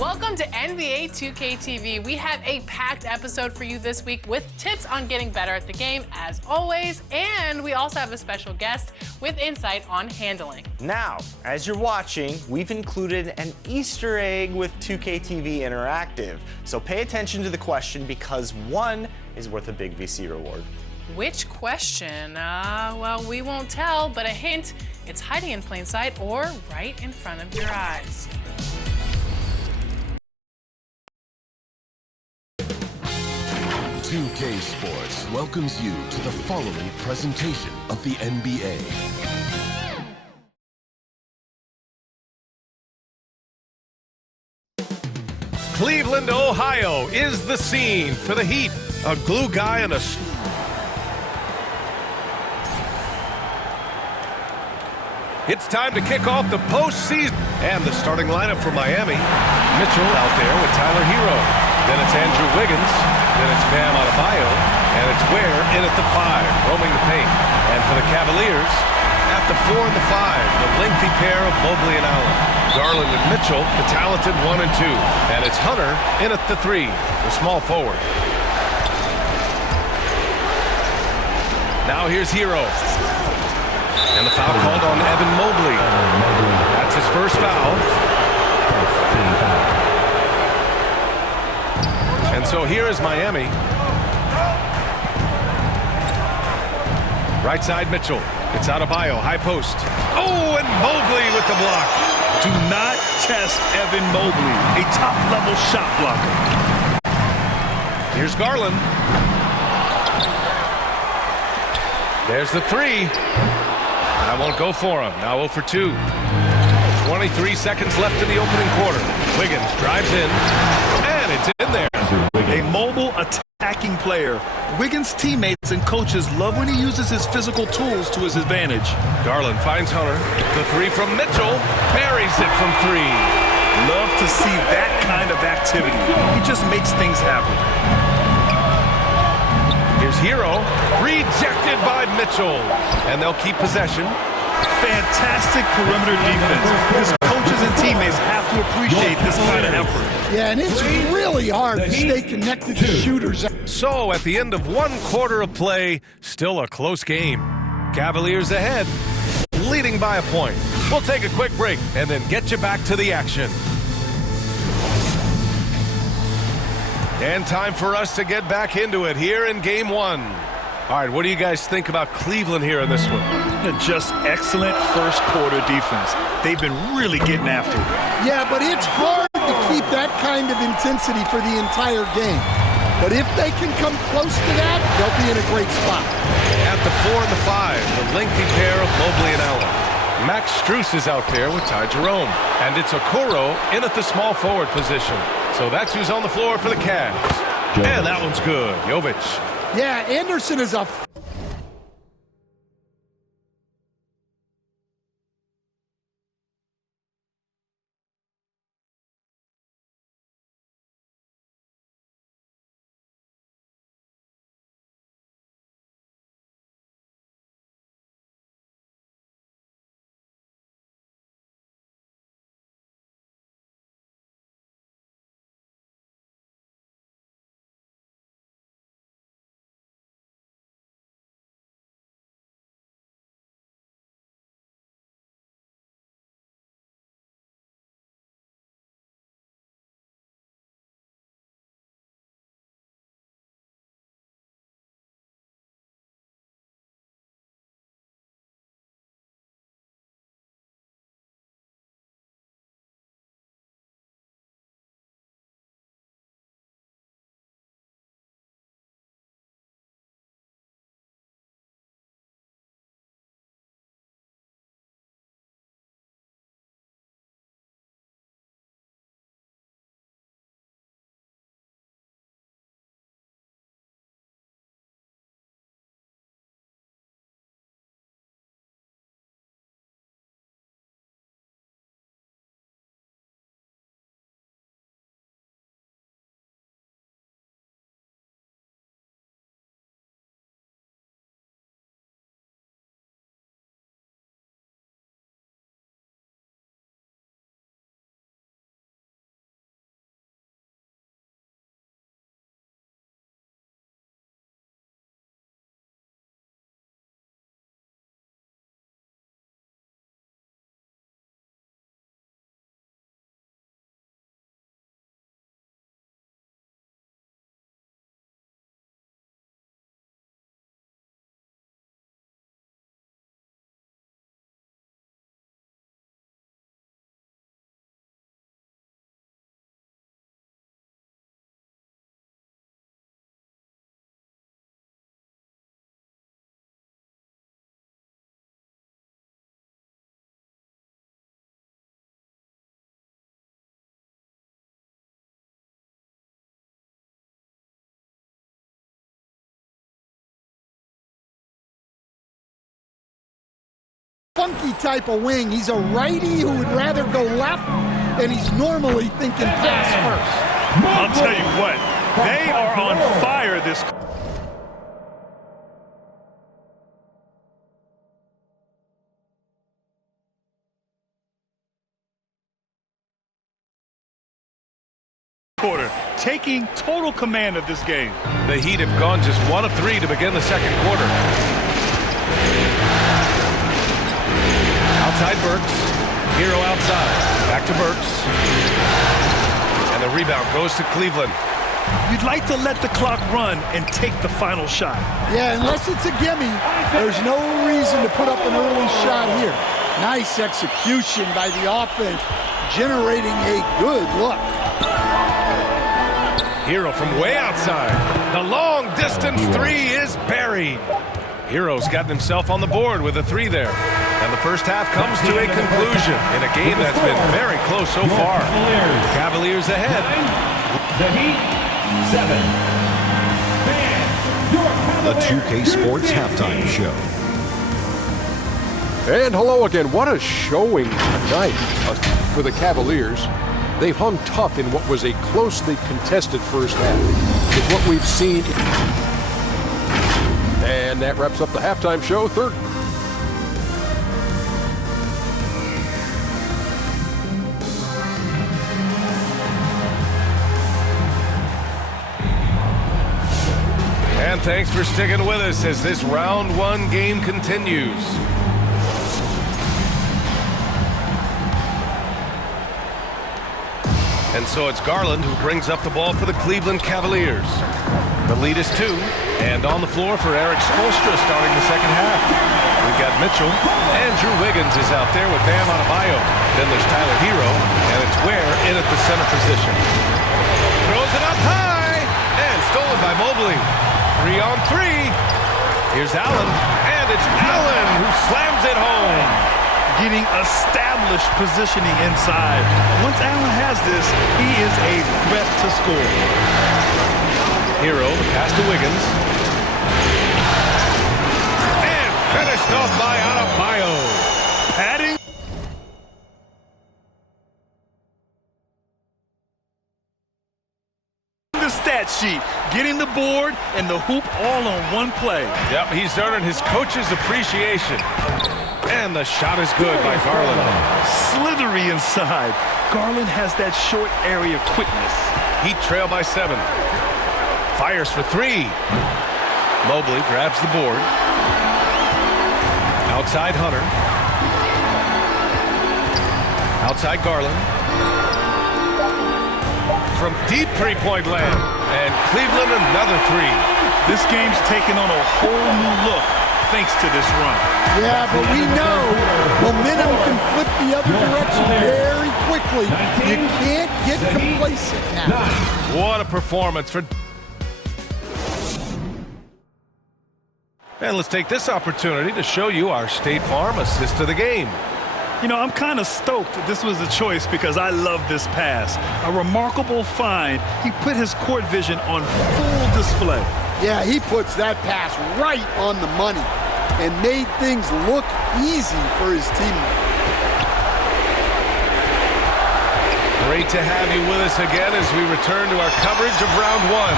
Welcome to NBA 2K TV. We have a packed episode for you this week with tips on getting better at the game, as always, and we also have a special guest with insight on handling. Now, as you're watching, we've included an Easter egg with 2K TV Interactive. So pay attention to the question because one is worth a big VC reward. Which question? Well, we won't tell, but a hint, it's hiding in plain sight or right in front of your eyes. "2K Sports" welcomes you to the following presentation of the NBA. Cleveland, Ohio is the scene for the Heat. A glue guy and a... It's time to kick off the postseason. And the starting lineup for Miami. Mitchell out there with Tyler Hero. Then it's Andrew Wiggins. Then it's Bam Adebayo. And it's Ware in at the 5, roaming the paint. And for the Cavaliers, at the 4 and the 5, the lengthy pair of Mobley and Allen. Garland and Mitchell, the talented 1 and 2. And it's Hunter in at the 3, the small forward. Now here's Hero. And the foul called on Evan Mobley. That's his first foul. And so here is Miami. Right side Mitchell. It's Adebayo, high post. Oh, and Mobley with the block. Do not test Evan Mobley, a top-level shot blocker. Here's Garland. There's the 3. That won't go for him. Now 0 for 2. 23 seconds left in the opening quarter. Wiggins drives in, and it's in there. A mobile attacking player. Wiggins' teammates and coaches love when he uses his physical tools to his advantage. Garland finds Hunter. The 3 from Mitchell. Buries it from 3. Love to see that kind of activity. He just makes things happen. Here's Hero. Rejected by Mitchell. And they'll keep possession. Fantastic perimeter defense. His coaches and teammates have to appreciate this kind of effort. Yeah, and it's really hard to stay connected to shooters. So at the end of 1 quarter of play, still a close game. Cavaliers ahead, leading by a point. We'll take a quick break and then get you back to the action. And time for us to get back into it here in game 1. All right, what do you guys think about Cleveland here in this one? Just excellent first quarter defense. They've been really getting after it. Yeah, but it's hard to keep that kind of intensity for the entire game. But if they can come close to that, they'll be in a great spot. At the 4 and the 5, the lengthy pair of Mobley and Allen. Max Strus is out there with Ty Jerome. And it's Okoro in at the small forward position. So that's who's on the floor for the Cavs. And that one's good. Jovic. Yeah, Anderson is a funky type of wing. He's a righty who would rather go left, and he's normally thinking pass first. I'll tell you what, they are on fire this quarter, taking total command of this game. The Heat have gone just 1 of 3 to begin the second quarter. Outside Burks. Hero outside. Back to Burks. And the rebound goes to Cleveland. You'd like to let the clock run and take the final shot. Yeah, unless it's a gimme, there's no reason to put up an early shot here. Nice execution by the offense, generating a good look. Hero from way outside. The long distance three is buried. Hero's gotten himself on the board with a 3 there. And the first half comes to a conclusion in a game that's been very close so far. Cavaliers ahead. The Heat, 7. The 2K Sports Halftime Show. And hello again. What a showing tonight for the Cavaliers. They've hung tough in what was a closely contested first half. It's what we've seen. And that wraps up the halftime show. Third. And thanks for sticking with us as this round 1 game continues. And so it's Garland who brings up the ball for the Cleveland Cavaliers. The lead is 2, and on the floor for Eric Spoelstra starting the second half. We've got Mitchell. Andrew Wiggins is out there with Bam Adebayo. Then there's Tyler Hero, and it's Ware in at the center position. Throws it up high, and stolen by Mobley. 3 on 3. Here's Allen, and it's Allen who slams it home. Getting established positioning inside. Once Allen has this, he is a threat to score. Hero, the pass to Wiggins. And finished off by Adebayo. Padding. The stat sheet, getting the board and the hoop all on one play. Yep, he's earning his coach's appreciation. And the shot is good by Garland. Slithery inside. Garland has that short area quickness. Heat trail by 7. Fires for 3. Mobley grabs the board. Outside Hunter. Outside Garland. From deep three-point land. And Cleveland another 3. This game's taken on a whole new look thanks to this run. Yeah, but we know momentum can flip the other direction very quickly. You can't get complacent now. What a performance for... And let's take this opportunity to show you our State Farm assist of the game. You know, I'm kind of stoked that this was a choice because I love this pass. A remarkable find. He put his court vision on full display. Yeah, he puts that pass right on the money and made things look easy for his teammate. Great to have you with us again as we return to our coverage of round 1.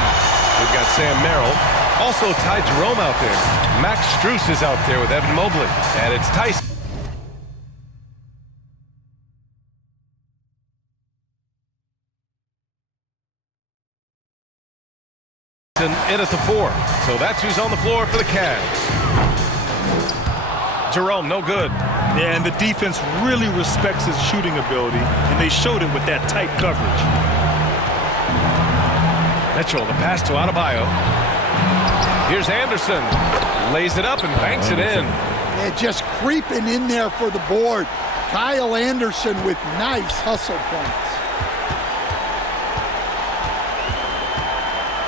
We've got Sam Merrill. Also Ty Jerome out there. Max Strus is out there with Evan Mobley. And it's Tyson in at the 4. So that's who's on the floor for the Cavs. Jerome, no good. Yeah, and the defense really respects his shooting ability, and they showed it with that tight coverage. Mitchell, the pass to Adebayo. Here's Anderson. Lays it up and banks it in. Yeah, just creeping in there for the board. Kyle Anderson with nice hustle points.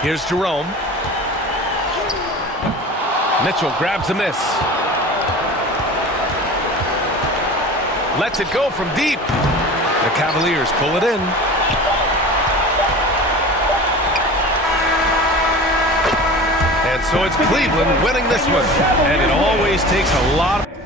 Here's Jerome. Mitchell grabs the miss. Lets it go from deep. The Cavaliers pull it in. And so it's Cleveland winning this one. And it always takes a lot of...